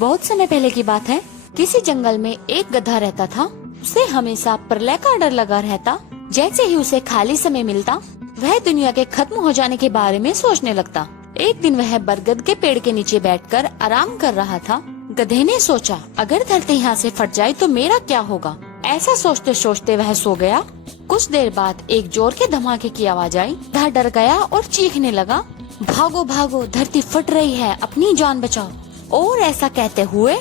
बहुत समय पहले की बात है। किसी जंगल में एक गधा रहता था। उसे हमेशा प्रलय का डर लगा रहता। जैसे ही उसे खाली समय मिलता वह दुनिया के खत्म हो जाने के बारे में सोचने लगता। एक दिन वह बरगद के पेड़ के नीचे बैठकर आराम कर रहा था। गधे ने सोचा, अगर धरती यहाँ से फट जाए तो मेरा क्या होगा। ऐसा सोचते सोचते वह सो गया। कुछ देर बाद एक जोर के धमाके की आवाज आई। गधा डर गया और चीखने लगा, भागो भागो, धरती फट रही है, अपनी जान बचाओ। और ऐसा कहते हुए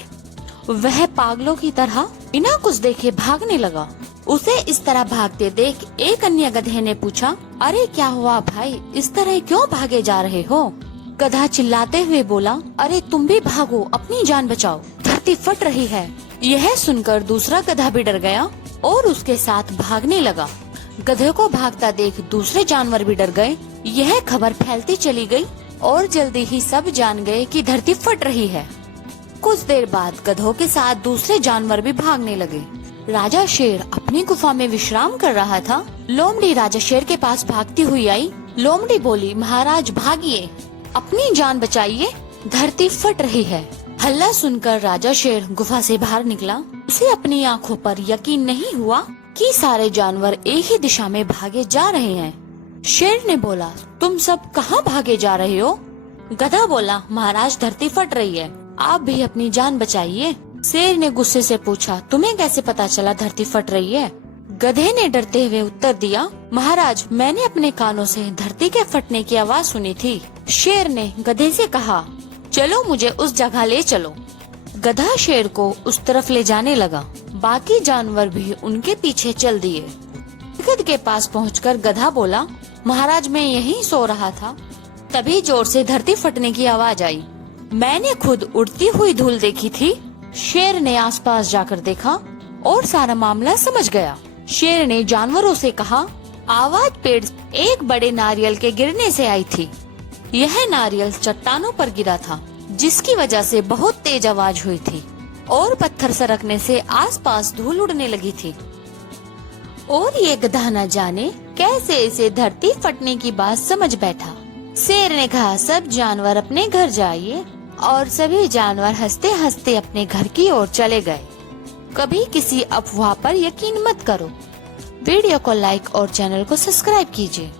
वह पागलों की तरह बिना कुछ देखे भागने लगा। उसे इस तरह भागते देख एक अन्य गधे ने पूछा, अरे क्या हुआ भाई, इस तरह क्यों भागे जा रहे हो। गधा चिल्लाते हुए बोला, अरे तुम भी भागो, अपनी जान बचाओ, धरती फट रही है। यह सुनकर दूसरा गधा भी डर गया और उसके साथ भागने लगा। गधे को भागता देख दूसरे जानवर भी डर गए। यह खबर फैलती चली गई और जल्दी ही सब जान गए कि धरती फट रही है। कुछ देर बाद गधों के साथ दूसरे जानवर भी भागने लगे। राजा शेर अपनी गुफा में विश्राम कर रहा था। लोमड़ी राजा शेर के पास भागती हुई आई। लोमड़ी बोली, महाराज भागिए, अपनी जान बचाइए, धरती फट रही है। हल्ला सुनकर राजा शेर गुफा से बाहर निकला। उसे अपनी आँखों पर यकीन नहीं हुआ कि सारे जानवर एक ही दिशा में भागे जा रहे हैं। शेर ने बोला, तुम सब कहाँ भागे जा रहे हो। गधा बोला, महाराज धरती फट रही है, आप भी अपनी जान बचाइए। शेर ने गुस्से से पूछा, तुम्हें कैसे पता चला धरती फट रही है। गधे ने डरते हुए उत्तर दिया, महाराज मैंने अपने कानों से धरती के फटने की आवाज सुनी थी। शेर ने गधे से कहा, चलो मुझे उस जगह ले चलो। गधा शेर को उस तरफ ले जाने लगा। बाकी जानवर भी उनके पीछे चल दिए। बरगद के पास पहुंचकर गधा बोला, महाराज मैं यहीं सो रहा था, तभी जोर से धरती फटने की आवाज आई। मैंने खुद उड़ती हुई धूल देखी थी। शेर ने आसपास जाकर देखा और सारा मामला समझ गया। शेर ने जानवरों से कहा, आवाज पेड़ एक बड़े नारियल के गिरने से आई थी। यह नारियल चट्टानों पर गिरा था, जिसकी वजह से बहुत तेज आवाज हुई थी और पत्थर सरकने से आसपास धूल उड़ने लगी थी। और ये गधा न जाने कैसे इसे धरती फटने की बात समझ बैठा। शेर ने कहा, सब जानवर अपने घर जाइए, और सभी जानवर हंसते हंसते अपने घर की ओर चले गए। कभी किसी अफवाह पर यकीन मत करो। वीडियो को लाइक और चैनल को सब्सक्राइब कीजिए।